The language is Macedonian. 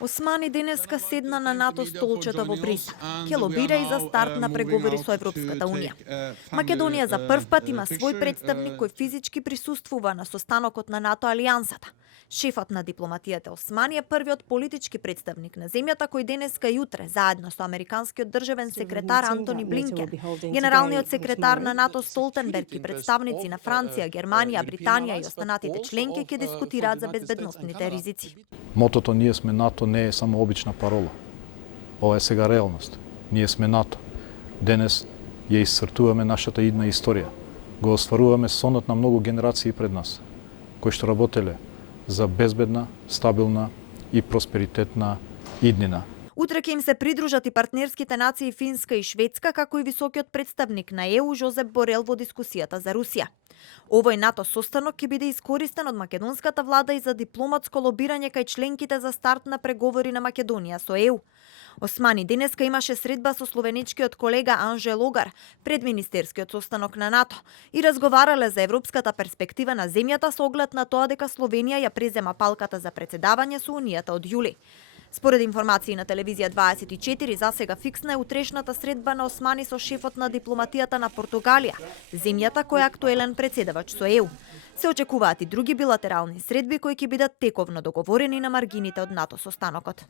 Османи денеска седна на НАТО столчето во Брисел. Ќе лобира и за старт на преговори со Европската Унија. Македонија за прв пат има свој представник кој физички присуствува на состанокот на НАТО алијансата. Шефот на дипломатијата Османи е првиот политички представник на земјата кој денеска и утре, заедно со американскиот државен секретар Антони Блинкен, генералниот секретар на НАТО Столтенберг и представници на Франција, Германија, Британија и останатите членки ќе дискутираат за безбедносните ризици. Мотото "Ние сме НАТО" не е само обична парола. Ова е сега реалност. Ние сме НАТО. Денес ја исцртуваме нашата идна историја. Го остваруваме сонот на многу генерации пред нас, кои што работеле за безбедна, стабилна и просперитетна иднина. Утре ќе им се придружат и партнерските нации Финска и Шведска, како и високиот представник на ЕУ Жозеп Борел во дискусијата за Русија. Овој НАТО состанок ќе биде искористен од македонската влада и за дипломатско лобирање кај членките за старт на преговори на Македонија со ЕУ. Османи денеска имаше средба со словеничкиот колега Анже Логар пред министерскиот состанок на НАТО и разговарале за европската перспектива на земјата со оглед на тоа дека Словенија ја презема палката за председавање со Унијата од јули. Според информации на телевизија 24, засега фиксна е утрешната средба на Османи со шефот на дипломатијата на Португалија, земјата која е актуелен председавач со ЕУ. Се очекуваат и други билатерални средби кои ќе бидат тековно договорени на маргините од НАТО состанокот.